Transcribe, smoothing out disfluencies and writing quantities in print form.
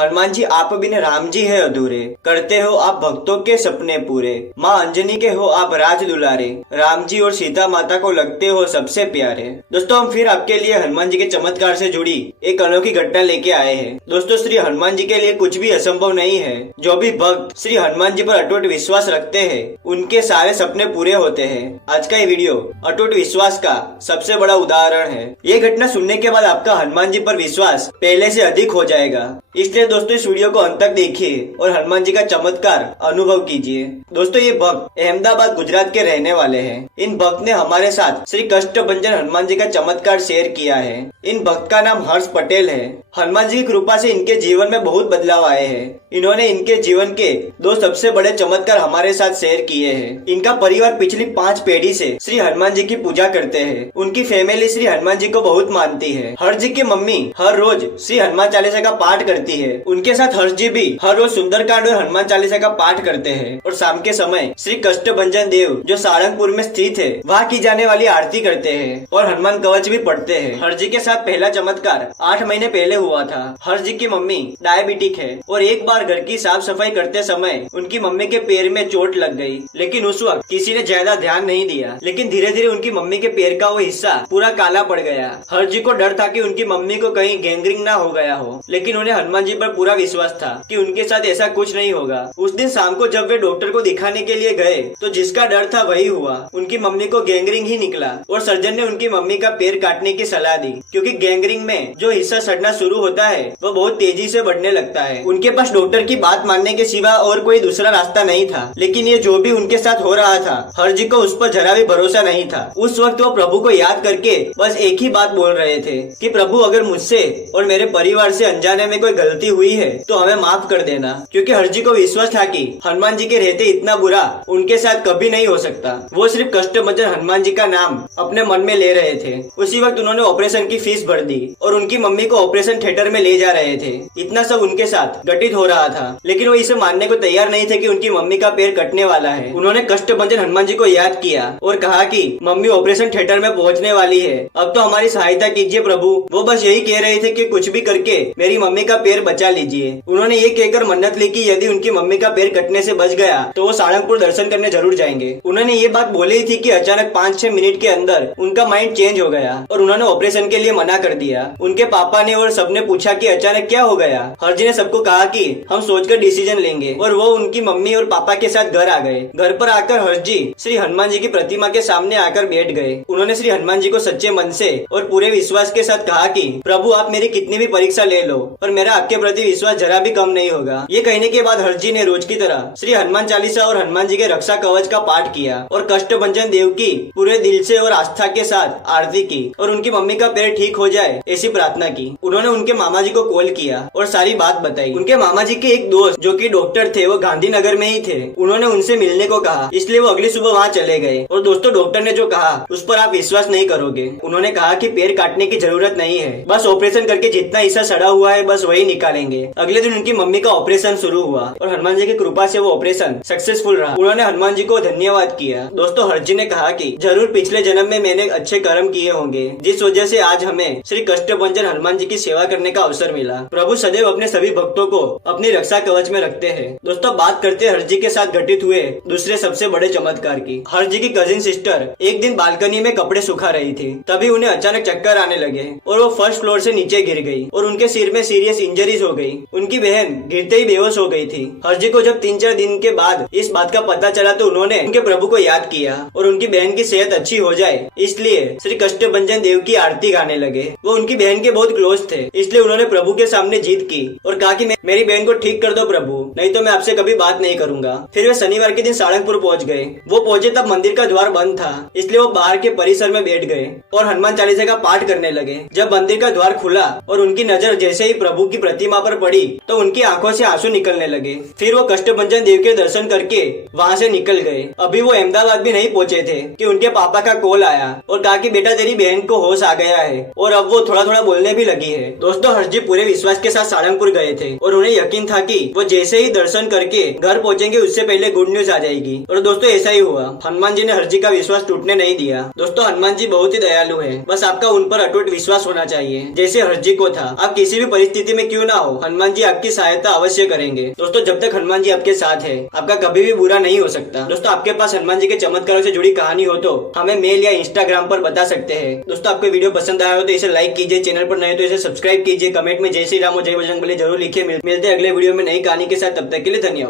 हनुमान जी आप बिन राम जी है अधूरे, करते हो आप भक्तों के सपने पूरे। माँ अंजनी के हो आप राज दुलारे, राम जी और सीता माता को लगते हो सबसे प्यारे। दोस्तों हम फिर आपके लिए हनुमान जी के चमत्कार से जुड़ी एक अनोखी घटना लेके आए हैं। दोस्तों श्री हनुमान जी के लिए कुछ भी असंभव नहीं है। जो भी भक्त श्री हनुमान जी पर अटूट विश्वास रखते हैं उनके सारे सपने पूरे होते हैं। आज का ये वीडियो अटूट विश्वास का सबसे बड़ा उदाहरण है। ये घटना सुनने के बाद आपका हनुमान जी पर विश्वास पहले से अधिक हो जाएगा। इसलिए दोस्तों इस वीडियो को अंत तक देखिए और हनुमान जी का चमत्कार अनुभव कीजिए। दोस्तों ये भक्त अहमदाबाद गुजरात के रहने वाले हैं। इन भक्त ने हमारे साथ श्री कष्टभंजन हनुमान जी का चमत्कार शेयर किया है। इन भक्त का नाम हर्ष पटेल है। हनुमान जी की कृपा से इनके जीवन में बहुत बदलाव आए हैं। इन्होंने इनके जीवन के दो सबसे बड़े चमत्कार हमारे साथ शेयर किए हैं। इनका परिवार पिछली 5 पीढ़ी से श्री हनुमान जी की पूजा करते हैं। उनकी फैमिली श्री हनुमान जी को बहुत मानती है। हर्ष जी की मम्मी हर रोज श्री हनुमान चालीसा का पाठ करती है। उनके साथ हर्ष जी भी हर रोज सुंदरकांड और हनुमान चालीसा का पाठ करते हैं और शाम के समय श्री कष्टभंजन देव जो सारंगपुर में स्थित है वहाँ की जाने वाली आरती करते हैं और हनुमान कवच भी पढ़ते हैं। हर्ष जी के साथ पहला चमत्कार 8 महीने पहले हुआ था। हर्ष जी की मम्मी डायबिटिक है और एक बार घर की साफ सफाई करते समय उनकी मम्मी के पैर में चोट लग गई, लेकिन उस वक्त किसी ने ज्यादा ध्यान नहीं दिया। लेकिन धीरे धीरे उनकी मम्मी के पैर का वो हिस्सा पूरा काला पड़ गया। हर्ष जी को डर था कि उनकी मम्मी को कहीं गैंग्रीन ना हो गया हो, लेकिन उन्हें हनुमान जी पर पूरा विश्वास था कि उनके साथ ऐसा कुछ नहीं होगा। उस दिन शाम को जब वे डॉक्टर को दिखाने के लिए गए तो जिसका डर था वही हुआ। उनकी मम्मी को गैंग्रीन ही निकला और सर्जन ने उनकी मम्मी का पैर काटने की सलाह दी, क्योंकि गैंग्रीन में जो हिस्सा सड़ना शुरू होता है वो बहुत तेजी से बढ़ने लगता है। उनके पास डॉक्टर की बात मानने के सिवा और कोई दूसरा रास्ता नहीं था। लेकिन ये जो भी उनके साथ हो रहा था हर्ष जी को उस पर जरा भी भरोसा नहीं था। उस वक्त वो प्रभु को याद करके बस एक ही बात बोल रहे थे कि प्रभु अगर मुझसे और मेरे परिवार से अनजाने में कोई गलती हुई है तो हमें माफ कर देना। क्योंकि हर्ष जी को विश्वास था कि हनुमान जी के रहते इतना बुरा उनके साथ कभी नहीं हो सकता। वो सिर्फ कष्टभंजन हनुमान जी का नाम अपने मन में ले रहे थे। उसी वक्त उन्होंने ऑपरेशन की फीस भर दी और उनकी मम्मी को ऑपरेशन थिएटर में ले जा रहे थे। इतना सब उनके साथ घटित हो रहा था, लेकिन वो इसे मानने को तैयार नहीं थे कि उनकी मम्मी का पैर कटने वाला है। उन्होंने कष्टभंजन हनुमान जी को याद किया और कहा कि मम्मी ऑपरेशन थिएटर में पहुंचने वाली है, अब तो हमारी सहायता कीजिए प्रभु। वो बस यही कह रहे थे कि कुछ भी करके मेरी मम्मी का पैर बचा लीजिए। उन्होंने ये कहकर मन्नत ली कि यदि उनकी मम्मी का पैर कटने से बच गया तो वो सारंगपुर दर्शन करने जरूर जाएंगे। उन्होंने ये बात बोली थी कि अचानक 5-6 मिनट के अंदर उनका माइंड चेंज हो गया और उन्होंने ऑपरेशन के लिए मना कर दिया। उनके पापा ने और सबने पूछा कि अचानक क्या हो गया। हर्ष जी ने सबको कहा कि हम सोचकर डिसीजन लेंगे और वो उनकी मम्मी और पापा के साथ घर आ गए। घर पर आकर हर्ष जी श्री हनुमान जी की प्रतिमा के सामने आकर बैठ गए। उन्होंने श्री हनुमान जी को सच्चे मन से और पूरे विश्वास के साथ कहा कि प्रभु आप मेरी कितनी भी परीक्षा ले लो और मेरा आपके प्रति विश्वास जरा भी कम नहीं होगा। ये कहने के बाद हर्ष जी ने रोज की तरह श्री हनुमान चालीसा और हनुमान जी के रक्षा कवच का पाठ किया और कष्टभंजन देव की पूरे दिल से और आस्था के साथ आरती की और उनकी मम्मी का पैर ठीक हो जाए ऐसी प्रार्थना की। उन्होंने उनके मामा जी को कॉल किया और सारी बात बताई। उनके मामा जी के एक दोस्त जो कि डॉक्टर थे वो गांधीनगर में ही थे। उन्होंने उनसे मिलने को कहा, इसलिए वो अगली सुबह वहाँ चले गए। और दोस्तों डॉक्टर ने जो कहा उस पर आप विश्वास नहीं करोगे। उन्होंने कहा कि पैर काटने की जरूरत नहीं है, बस ऑपरेशन करके जितना हिस्सा सड़ा हुआ है बस वही निकालेंगे। अगले दिन उनकी मम्मी का ऑपरेशन शुरू हुआ और हनुमान जी की कृपा से वो ऑपरेशन सक्सेसफुल रहा। उन्होंने हनुमान जी को धन्यवाद किया। दोस्तों हर्ष जी ने कहा कि जरूर पिछले जन्म में मैंने अच्छे कर्म किए होंगे जिस वजह से आज हमें श्री कष्टभंजन हनुमान जी की सेवा करने का अवसर मिला। प्रभु सदैव अपने सभी भक्तों को अपनी रक्षा कवच में रखते हैं। दोस्तों बात करते हैं हर्ष जी के साथ घटित हुए दूसरे सबसे बड़े चमत्कार की। हर्ष जी की कजिन सिस्टर एक दिन बालकनी में कपड़े सुखा रही थी, तभी उन्हें अचानक चक्कर आने लगे और वो फर्स्ट फ्लोर से नीचे गिर गई और उनके सिर में सीरियस इंजरीज हो गई। उनकी बहन गिरते ही बेहोश हो गई थी। हर्ष जी को जब 3-4 दिन के बाद इस बात का पता चला तो उन्होंने उनके प्रभु को याद किया और उनकी बहन की सेहत अच्छी हो जाए इसलिए श्री कष्टभंजन देव की आरती गाने लगे। वो उनकी बहन के बहुत क्लोज थे, इसलिए उन्होंने प्रभु के सामने जीत की और कहा कि मेरी बहन को ठीक कर दो प्रभु, नहीं तो मैं आपसे कभी बात नहीं करूंगा। फिर वे शनिवार के दिन सारंगपुर पहुंच गए। वो पहुंचे तब मंदिर का द्वार बंद था, इसलिए वो बाहर के परिसर में बैठ गए और हनुमान चालीसा का पाठ करने लगे। जब मंदिर का द्वार खुला और उनकी नजर जैसे ही प्रभु की प्रतिमा पर पड़ी तो उनकी आंखों से आंसू निकलने लगे। फिर वो कष्टभंजन देव के दर्शन करके वहाँ से निकल गए। अभी वो अहमदाबाद भी नहीं पहुंचे थे कि उनके पापा का कॉल आया और कहा कि बेटा तेरी बहन को होश आ गया है और अब वो थोड़ा थोड़ा बोलने भी लगी है। दोस्तों हर्ष जी पूरे विश्वास के साथ सारंगपुर गए थे और उन्हें यकीन था कि वो जैसे ही दर्शन करके घर पहुंचेंगे उससे पहले गुड न्यूज आ जाएगी। और दोस्तों ऐसा ही हुआ। हनुमान जी ने हर्ष जी का विश्वास टूटने नहीं दिया। दोस्तों हनुमान जी बहुत ही दयालु है, बस आपका उन पर अटूट विश्वास होना चाहिए जैसे हर्ष जी को था। आप किसी भी परिस्थिति में क्यों ना हो हो, हनुमान जी आपकी सहायता अवश्य करेंगे। दोस्तों जब तक हनुमान जी आपके साथ है, आपका कभी भी बुरा नहीं हो सकता। दोस्तों आपके पास हनुमान जी के चमत्कारों से जुड़ी कहानी हो तो हमें मेल या इंस्टाग्राम पर बता सकते हैं। दोस्तों आपको वीडियो पसंद आया हो तो इसे लाइक कीजिए, चैनल पर नए तो इसे सब्सक्राइब कीजिए, कमेंट में जय श्री राम और जय बजरंगबली जरूर लिखिए। मिलते हैं अगले वीडियो में नई कहानी के साथ, तब तक के लिए धन्यवाद।